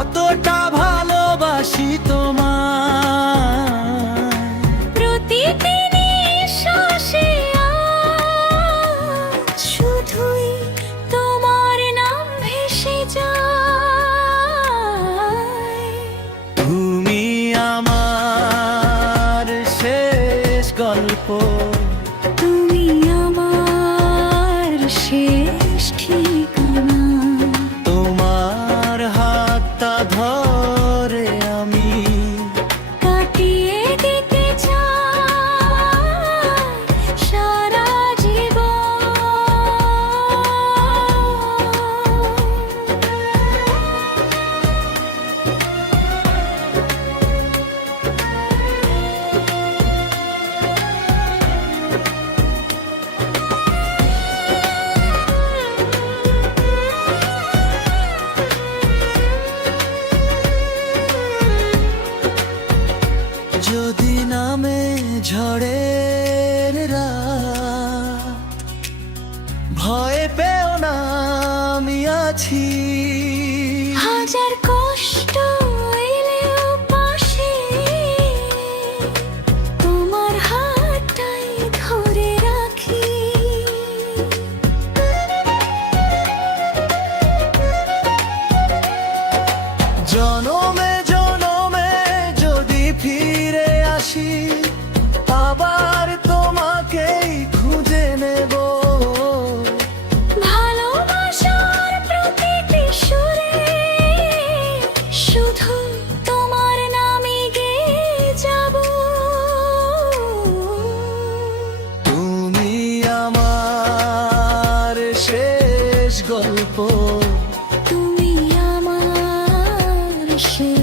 কতটা ভালোবাসি তোমায়। প্রতিটি নিঃশ্বাসে শুধুই তোমার নাম ভেসে যায়। তুমি আমার শেষ গল্প, তুমি আমার শেষ ঠিকানা। তোমার হাতটা ধরে আমি কাটিয়ে দিতে চাই সারা জীবন। যদি নামে ঝড়ের রাত, ভয় পেও না আমি আছি। হাজার কষ্ট এলেও পাশে তোমার হাতটাই ধরে রাখি। জনমে জনমে যদি ফিরে আসি, আবার তোমাকেই খুঁজে নেব। ভালোবাসার প্রতিটি সুরে শুধু তোমার নামে গেয়ে যাব। তুমি আমার শেষ গল্প, তুমি আমার শেষ